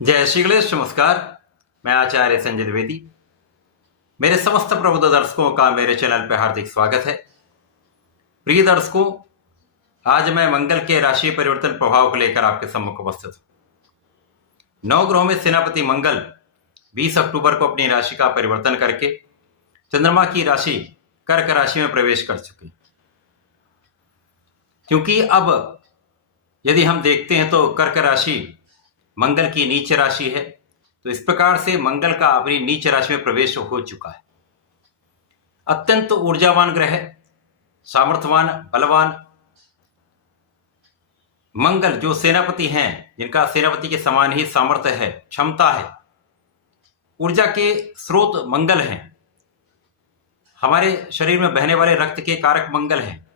जय श्री गणेश। नमस्कार। मैं आचार्य संजय द्विवेदी। मेरे समस्त प्रबुद्ध दर्शकों का मेरे चैनल पर हार्दिक स्वागत है। प्रिय दर्शकों, आज मैं मंगल के राशि परिवर्तन प्रभाव को लेकर आपके सम्मुख उपस्थित हूं। 9 ग्रहों में सेनापति मंगल 20 अक्टूबर को अपनी राशि का परिवर्तन करके चंद्रमा की राशि कर्क राशि में प्रवेश कर चुके हैं। क्योंकि अब यदि हम देखते हैं तो कर्क राशि मंगल की नीच राशि है, तो इस प्रकार से मंगल का अपनी नीच राशि में प्रवेश हो चुका है। अत्यंत ऊर्जावान ग्रह, सामर्थ्यवान, बलवान मंगल जो सेनापति हैं, जिनका सेनापति के समान ही सामर्थ्य है, क्षमता है, ऊर्जा के स्रोत मंगल हैं, हमारे शरीर में बहने वाले रक्त के कारक मंगल हैं,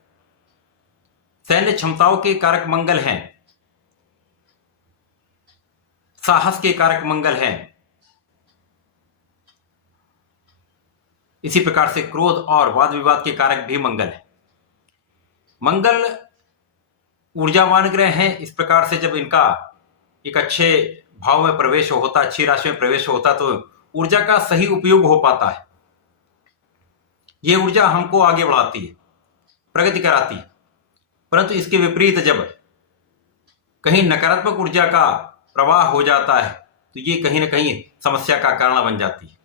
सैन्य क्षमताओं के कारक मंगल हैं, साहस के कारक मंगल हैं, इसी प्रकार से क्रोध और वाद विवाद के कारक भी मंगल है। मंगल ऊर्जावान ग्रह हैं। इस प्रकार से जब इनका एक अच्छे भाव में प्रवेश होता, अच्छी राशि में प्रवेश होता, तो ऊर्जा का सही उपयोग हो पाता है। ये ऊर्जा हमको आगे बढ़ाती है, प्रगति कराती है। परंतु इसके विपरीत जब कहीं नकारात्मक ऊर्जा का प्रवाह हो जाता है तो ये कहीं ना कहीं समस्या का कारण बन जाती है।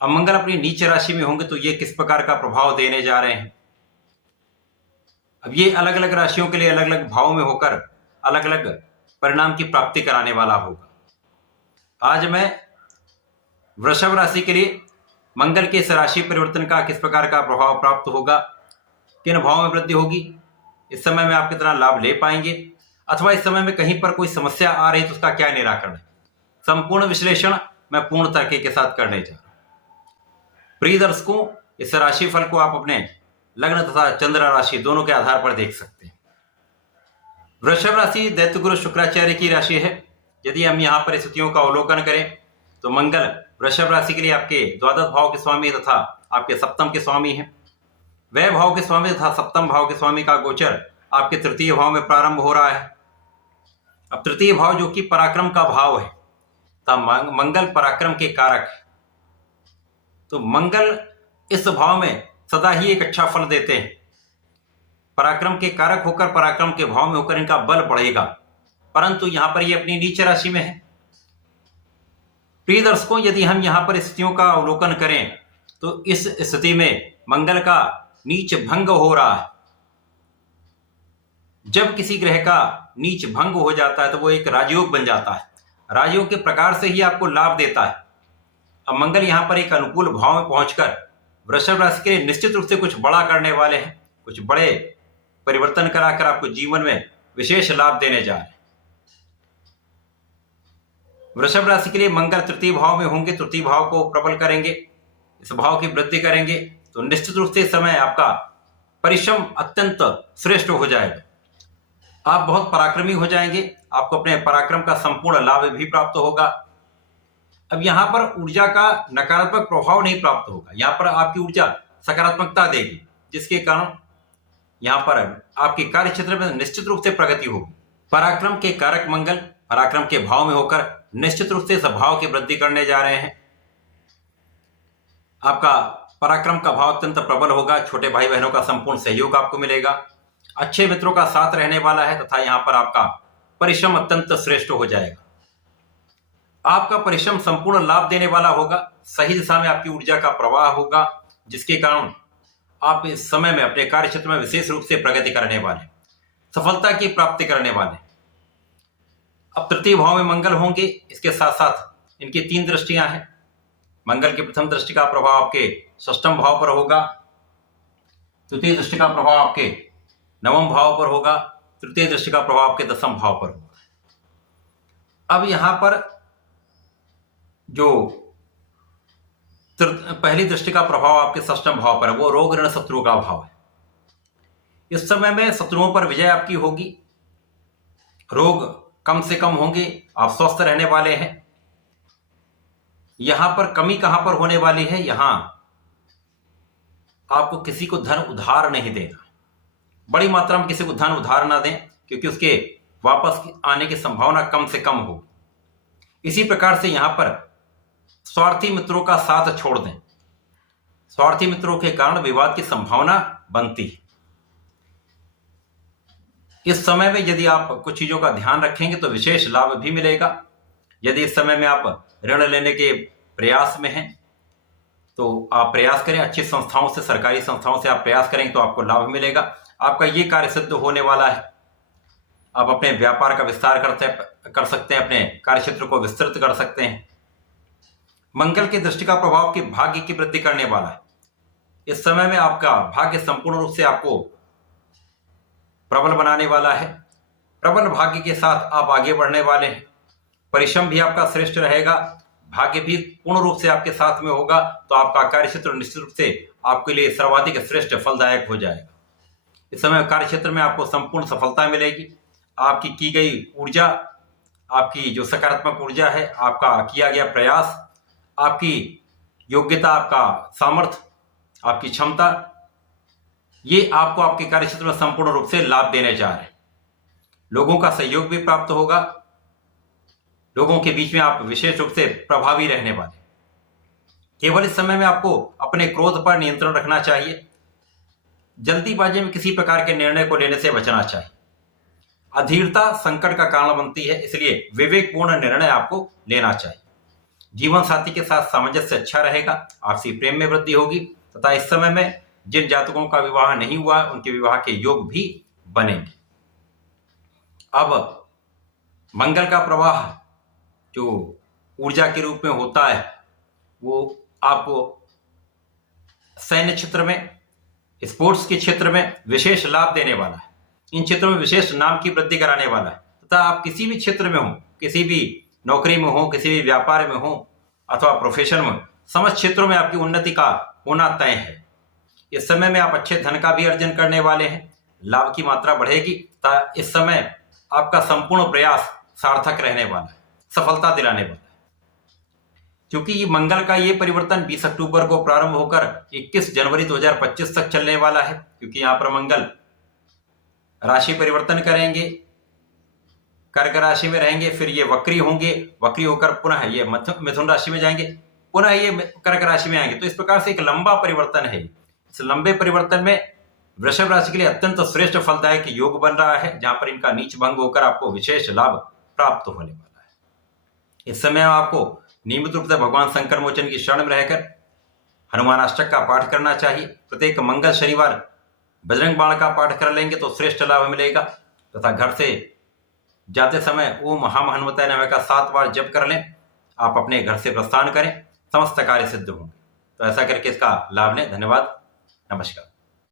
अब मंगल अपनी नीच राशि में होंगे तो ये किस प्रकार का प्रभाव देने जा रहे हैं। अब ये अलग अलग राशियों के लिए अलग अलग भाव में होकर अलग अलग परिणाम की प्राप्ति कराने वाला होगा। आज मैं वृषभ राशि के लिए मंगल के इस राशि परिवर्तन का किस प्रकार का प्रभाव प्राप्त होगा, किन भाव में वृद्धि होगी, इस समय में आप कितना लाभ ले पाएंगे, अथवा इस समय में कहीं पर कोई समस्या आ रही तो उसका क्या निराकरण है, संपूर्ण विश्लेषण मैं पूर्ण तर्क के साथ करने जा रहा हूं। प्रिय दर्शकों, इस राशि फल को आप अपने लग्न तथा चंद्र राशि दोनों के आधार पर देख सकते हैं। वृषभ राशि दैत्य गुरु शुक्राचार्य की राशि है। यदि हम यहाँ पर स्थितियों का अवलोकन करें तो मंगल वृषभ राशि के लिए आपके द्वादश भाव के स्वामी तथा आपके सप्तम के स्वामी हैं। वह भाव के स्वामी तथा सप्तम भाव के स्वामी का गोचर आपके तृतीय भाव में प्रारंभ हो रहा है। अब तृतीय भाव जो कि पराक्रम का भाव है, तब मंगल पराक्रम के कारक है, तो मंगल इस भाव में सदा ही एक अच्छा फल देते हैं। पराक्रम के कारक होकर, पराक्रम के भाव में होकर इनका बल बढ़ेगा, परंतु यहां पर ये अपनी नीच राशि में है। प्रिय दर्शकों, यदि हम यहां पर स्थितियों का अवलोकन करें तो इस स्थिति में मंगल का नीच भंग हो रहा है। जब किसी ग्रह का नीच भंग हो जाता है तो वो एक राजयोग बन जाता है। राजयोग के प्रकार से ही आपको लाभ देता है। अब मंगल यहां पर एक अनुकूल भाव में पहुंचकर वृषभ राशि के लिए निश्चित रूप से कुछ बड़ा करने वाले हैं, कुछ बड़े परिवर्तन कराकर आपको जीवन में विशेष लाभ देने जा रहे हैं। वृषभ राशि के लिए मंगल तृतीय भाव में होंगे, तृतीय भाव को प्रबल करेंगे, इस भाव की वृद्धि करेंगे, तो निश्चित रूप से समय आपका परिश्रम अत्यंत श्रेष्ठ हो जाएगा। आप बहुत पराक्रमी हो जाएंगे, आपको अपने पराक्रम का संपूर्ण लाभ भी प्राप्त होगा। अब यहां पर ऊर्जा का नकारात्मक प्रभाव नहीं प्राप्त होगा, यहां पर आपकी ऊर्जा सकारात्मकता देगी, जिसके कारण यहां पर आपके कार्य क्षेत्र में निश्चित रूप से प्रगति होगी। पराक्रम के कारक मंगल पराक्रम के भाव में होकर निश्चित रूप से इस भाव की वृद्धि करने जा रहे हैं। आपका पराक्रम का भाव अत्यंत प्रबल होगा, छोटे भाई बहनों का संपूर्ण सहयोग आपको मिलेगा, अच्छे मित्रों का साथ रहने वाला है, तथा यहां पर आपका परिश्रम अत्यंत श्रेष्ठ हो जाएगा। आपका परिश्रम संपूर्ण लाभ देने वाला होगा, सही दिशा में आपकी ऊर्जा का प्रवाह होगा, जिसके कारण आप इस समय में अपने कार्य क्षेत्र में विशेष रूप से प्रगति करने वाले, सफलता की प्राप्ति करने वाले। अब तृतीय भाव में मंगल होंगे, इसके साथ साथ इनकी 3 दृष्टियां हैं। मंगल की प्रथम दृष्टि का प्रभाव आपके षष्ठम भाव पर होगा, द्वितीय दृष्टि का प्रभाव आपके नवम भाव पर होगा, तृतीय दृष्टि का प्रभाव आपके दसम भाव पर होगा। अब यहां पर जो पहली दृष्टि का प्रभाव आपके षष्ठम भाव पर है, वो रोग ऋण शत्रु का भाव है। इस समय में शत्रुओं पर विजय आपकी होगी, रोग कम से कम होंगे, आप स्वस्थ रहने वाले हैं। यहां पर कमी कहां पर होने वाली है, यहां आपको किसी को धन उधार नहीं देना, बड़ी मात्रा में किसी को धन उधार ना दें, क्योंकि उसके वापस आने की संभावना कम से कम हो। इसी प्रकार से यहां पर स्वार्थी मित्रों का साथ छोड़ दें। स्वार्थी मित्रों के कारण विवाद की संभावना बनती है। इस समय में यदि आप कुछ चीजों का ध्यान रखेंगे तो विशेष लाभ भी मिलेगा। यदि इस समय में आप ऋण लेने के प्रयास में हैं तो आप प्रयास करें, अच्छी संस्थाओं से, सरकारी संस्थाओं से आप प्रयास करेंगे तो आपको लाभ मिलेगा। आपका ये कार्य सिद्ध होने वाला है। आप अपने व्यापार का विस्तार कर सकते हैं, अपने कार्य क्षेत्र को विस्तृत कर सकते हैं। मंगल की दृष्टि का प्रभाव की भाग्य की वृद्धि करने वाला है। इस समय में आपका भाग्य संपूर्ण रूप से आपको प्रबल बनाने वाला है। प्रबल भाग्य के साथ आप आगे बढ़ने वाले हैं। परिश्रम भी आपका श्रेष्ठ रहेगा, भाग्य भी पूर्ण रूप से आपके साथ में होगा, तो आपका कार्य क्षेत्र निश्चित रूप से आपके लिए सर्वाधिक श्रेष्ठ फलदायक हो जाएगा। इस समय कार्य क्षेत्र में आपको संपूर्ण सफलता मिलेगी। आपकी की गई ऊर्जा, आपकी जो सकारात्मक ऊर्जा है, आपका किया गया प्रयास, आपकी योग्यता, आपका सामर्थ्य, आपकी क्षमता, ये आपको आपके कार्य क्षेत्र में संपूर्ण रूप से लाभ देने जा रहे हैं। लोगों का सहयोग भी प्राप्त होगा। लोगों के बीच में आप विशेष रूप से प्रभावी रहने वाले। केवल इस समय में आपको अपने क्रोध पर नियंत्रण रखना चाहिए। जल्दीबाजी में किसी प्रकार के निर्णय को लेने से बचना चाहिए। अधीरता संकट का कारण बनती है, इसलिए विवेकपूर्ण निर्णय आपको लेना चाहिए। जीवन साथी के साथ सामंजस्य अच्छा रहेगा, आपसी प्रेम में वृद्धि होगी तथा इस समय में जिन जातकों का विवाह नहीं हुआ उनके विवाह के योग भी बनेंगे। अब मंगल का प्रवाह जो ऊर्जा के रूप में होता है वो आपको सैन्य क्षेत्र में, स्पोर्ट्स के क्षेत्र में विशेष लाभ देने वाला है। इन क्षेत्रों में विशेष नाम की वृद्धि कराने वाला है तथा आप किसी भी क्षेत्र में हो, किसी भी नौकरी में हो, किसी भी व्यापार में हो अथवा प्रोफेशन में, समस्त क्षेत्रों में आपकी उन्नति का होना तय है। इस समय में आप अच्छे धन का भी अर्जन करने वाले हैं, लाभ की मात्रा बढ़ेगी तथा इस समय आपका संपूर्ण प्रयास सार्थक रहने वाला है, सफलता दिलाने वाला है। क्योंकि ये मंगल का ये परिवर्तन 20 अक्टूबर को प्रारंभ होकर 21 जनवरी 2025 तक चलने वाला है। क्योंकि यहां पर मंगल राशि परिवर्तन करेंगे, कर्क राशि में रहेंगे, फिर ये वक्री होंगे, वक्री होकर पुनः ये मिथुन राशि में जाएंगे, पुनः ये कर्क राशि में आएंगे। तो इस प्रकार से एक लंबा परिवर्तन है। इस लंबे परिवर्तन में वृषभ राशि के लिए अत्यंत श्रेष्ठ फलदायक योग बन रहा है, जहां पर इनका नीच भंग होकर आपको विशेष लाभ प्राप्त होने वाला है। इस समय आपको नियमित रूप से भगवान शंकर मोचन की शरण में रहकर हनुमान अष्टक का पाठ करना चाहिए। प्रत्येक मंगल शनिवार बजरंग बाण का पाठ कर लेंगे तो श्रेष्ठ लाभ मिलेगा तथा घर से जाते समय ओम हम हनुमताय नमः का 7 बार जप कर लें। आप अपने घर से प्रस्थान करें, समस्त कार्य सिद्ध होंगे। तो ऐसा करके इसका लाभ लें। धन्यवाद, नमस्कार।